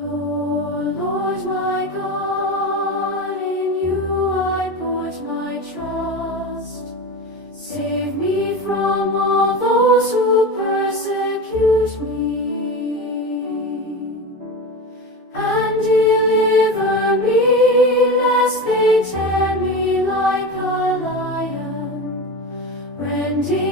Lord my God, in you I put my trust. Save me from all those who persecute me, and deliver me lest they tear me like a lion, rending